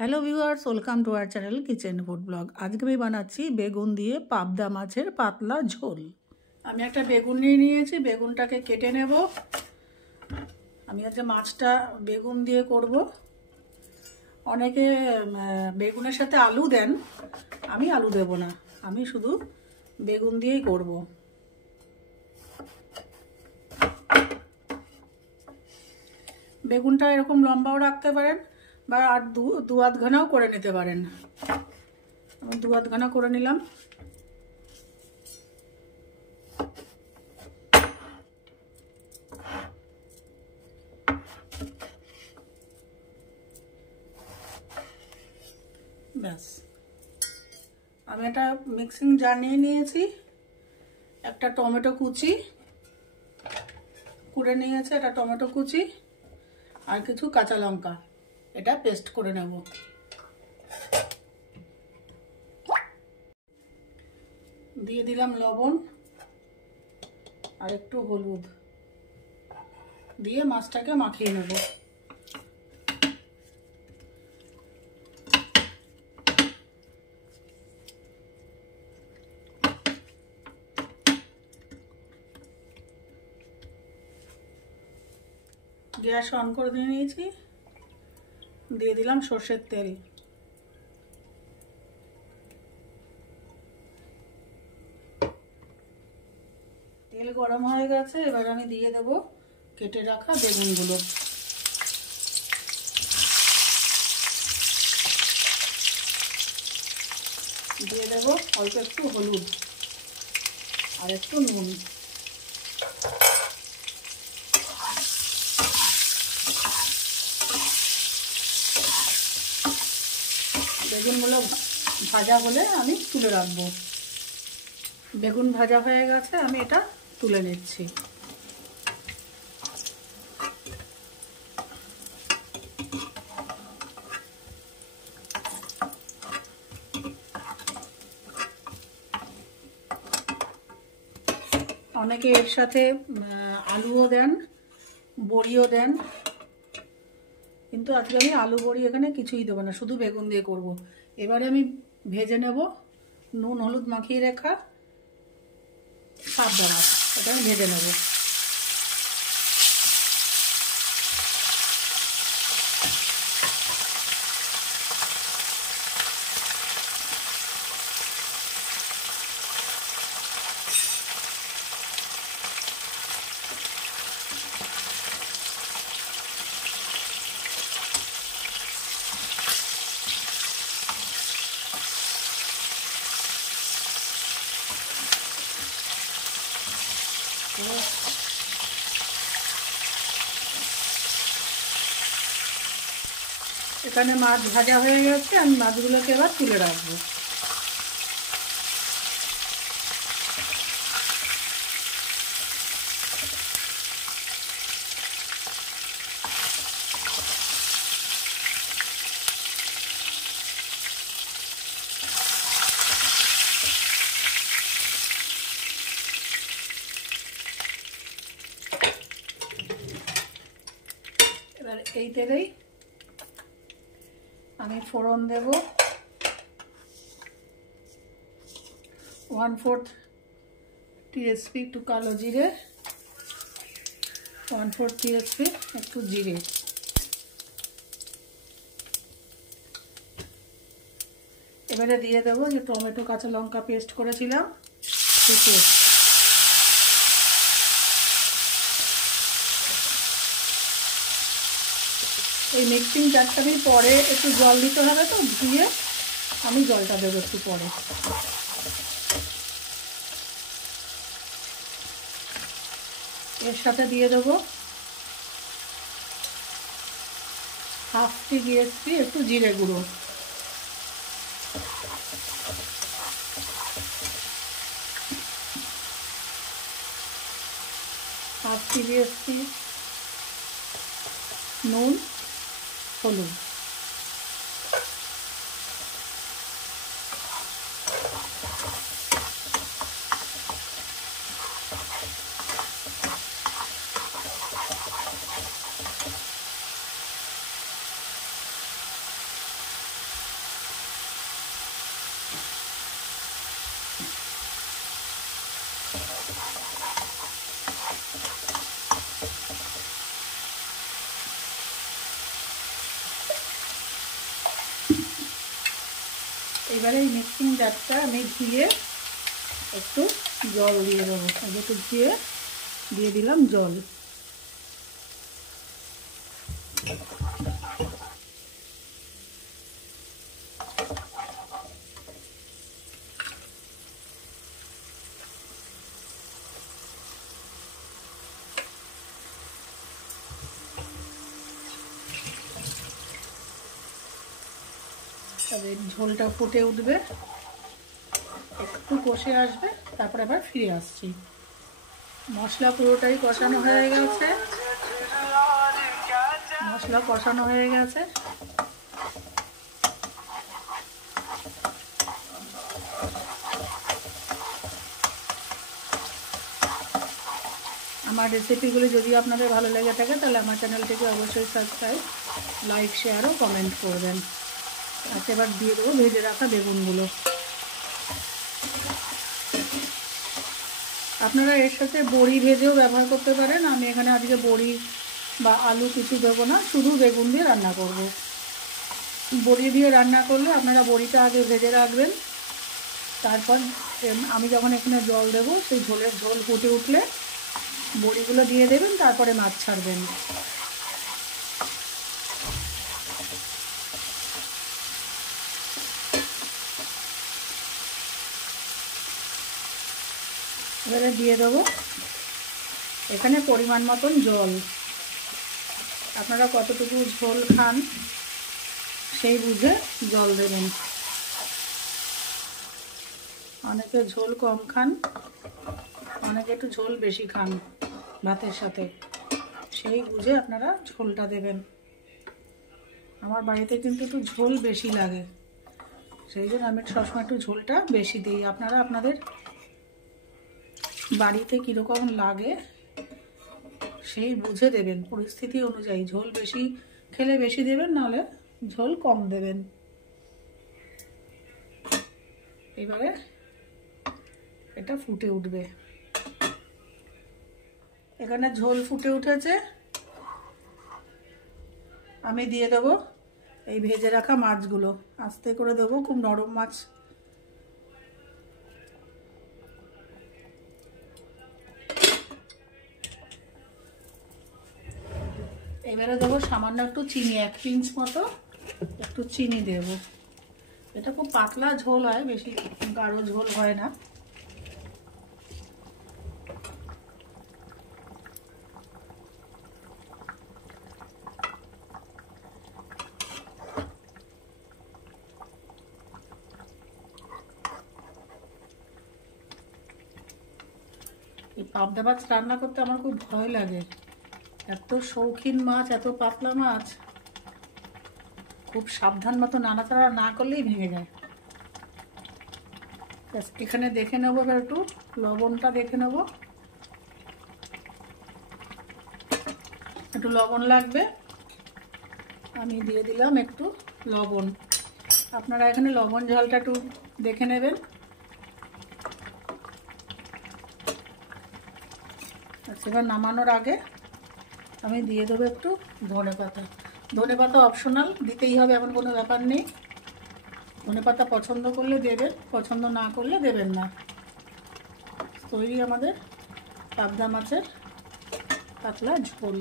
Hello viewers, welcome to our channel kitchen food blog. আজকে আমি বানাচ্ছি বেগুন দিয়ে পাবদা মাছের পাতলা ঝোল। আমি একটা বেগুন নিয়ে নিয়েছি, বেগুনটাকে কেটে নেব। আমি আজকে মাছটা বেগুন দিয়ে করব। অনেকে বেগুনের সাথে আলু দেন, আমি আলু দেব না, আমি শুধু বেগুন দিয়েই করব। বেগুনটা এরকম লম্বাও রাখতে পারেন বা আর দু আধখানাও করে নিতে পারেন। আমি দু আধখানা করে নিলাম। ব্যাস, আমি একটা মিক্সিং জার নিয়ে নিয়েছি। একটা টমেটো কুচি করে নিয়েছে, একটা টমেটো কুচি আর কিছু কাঁচা লঙ্কা, এটা পেস্ট করে নেব। দিয়ে দিলাম লবণ আর একটু হলুদ, দিয়ে মাছটাকে মাখিয়ে নেব। গ্যাস অন করে দিয়ে নিয়েছি, দিয়ে দিলাম সর্ষের তেল। তেল গরম হয়ে গেছে, এবার আমি দিয়ে দেব কেটে রাখা বেগুনগুলো। দিয়ে দেব অল্প একটু হলুদ আর একটু নুন। বেগুনগুলো ভাজা হলে আমি তুলে রাখবো। বেগুন ভাজা হয়ে গেছে, আমি এটা তুলে নিচ্ছি। অনেকে এর সাথে আলুও দেন, বড়িও দেন, কিন্তু আজকে আমি আলু বড়ি এখানে কিছুই দেবো না, শুধু বেগুন দিয়ে করব। এবারে আমি ভেজে নেব নুন হলুদ মাখিয়ে রাখা পাবদা মাছ, এটা আমি ভেজে নেব। এখানে মাছ ভাজা হয়ে গেছে, আমি মাছগুলোকে এবার তুলে রাখবো। এবার এই তেলেই আমি ফোড়ন দেব 1/4 টিএসপি একটু কালো জিরে, 1/4 টিএসপি একটু জিরে। এবারে দিয়ে দেবো যে টমেটো কাঁচা লঙ্কা পেস্ট করেছিলাম, এই মিক্সিং জারটা আমি পরে একটু জল দিতে হবে, তো ধুয়ে আমি জলটা দেবো একটু পরে। এর সাথে দিয়ে দেবো 1/2 টিএসপি একটু জিরে গুঁড়ো, হাফ টিএসপি নুন হলুদ। এবারে এই মিক্সিং জারটা আমি ধুয়ে একটু জল দিয়ে দেবো, একটু ধুয়ে দিয়ে দিলাম জল। তবে ঝোলটা ফুটে উঠবে, একটু কষে আসবে, তারপরে আবার ফিরে আসছি। মশলা পুরোটাই কষানো হয়ে গেছে, মশলা কষানো হয়ে গেছে। আমার রেসিপিগুলি যদি আপনাদের ভালো লেগে থাকে তাহলে আমার চ্যানেলটিকে অবশ্যই সাবস্ক্রাইব, লাইক, শেয়ার ও কমেন্ট করবেন। আচ্ছা, এবার দিয়ে দেবো ভেজে রাখা বেগুনগুলো। আপনারা এর সাথে বড়ি ভেজেও ব্যবহার করতে পারেন। আমি এখানে আজকে বড়ি বা আলু কিছু দেবো না, শুধু বেগুন দিয়ে রান্না করব। বড়ি দিয়ে রান্না করলে আপনারা বড়িটা আগে ভেজে রাখবেন, তারপর আমি যখন এখানে জল দেবো সেই ঝোলের ঝোল ফুটে উঠলে বড়িগুলো দিয়ে দেবেন, তারপরে মাছ ছাড়বেন। এবারে দিয়ে দেবো এখানে পরিমাণ মতন জল। আপনারা কতটুকু ঝোল খান সেই বুঝে জল দেবেন। অনেকে ঝোল কম খান, অনেকে একটু ঝোল বেশি খান ভাতের সাথে, সেই বুঝে আপনারা ঝোলটা দেবেন। আমার বাড়িতে কিন্তু একটু ঝোল বেশি লাগে, সেই জন্য আমি সবসময় একটু ঝোলটা বেশি দিই। আপনারা আপনাদের বাড়িতে কীরকম লাগে সেই বুঝে দেবেন, পরিস্থিতি অনুযায়ী ঝোল বেশি খেলে বেশি দেবেন, নাহলে ঝোল কম দেবেন। এবারে এটা ফুটে উঠবে। এখানে ঝোল ফুটে উঠেছে, আমি দিয়ে দেবো এই ভেজে রাখা মাছগুলো। আস্তে করে দেবো, খুব নরম মাছ। এবারে দেবো সামান্য একটু চিনি, 1 পিঞ্চ মতো একটু চিনি দেব। এটা খুব পাতলা ঝোল হয়, বেশি গাঢ় ঝোল হয় না। এই পাবদা মাছ রান্না করতে আমার খুব ভয় লাগে, এত শৌখিন মাছ, এত পাতলা মাছ, খুব সাবধান মতো নাড়াচাড়া না করলেই ভেঙে যায়। এখানে দেখে নেবো, এবার একটু লবণটা দেখে নেব, একটু লবণ লাগবে। আমি দিয়ে দিলাম একটু লবণ। আপনারা এখানে লবণ ঝালটা একটু দেখে নেবেন। আচ্ছা, এবার নামানোর আগে আমি দিয়ে দেবো একটু ধনেপাতা। ধনেপাতা অপশনাল, দিতেই হবে এমন কোনো ব্যাপার নেই। ধনেপাতা পছন্দ করলে দেবেন, পছন্দ না করলে দেবেন না। তৈরি আমাদের পাবদা মাছের পাতলা ঝোল।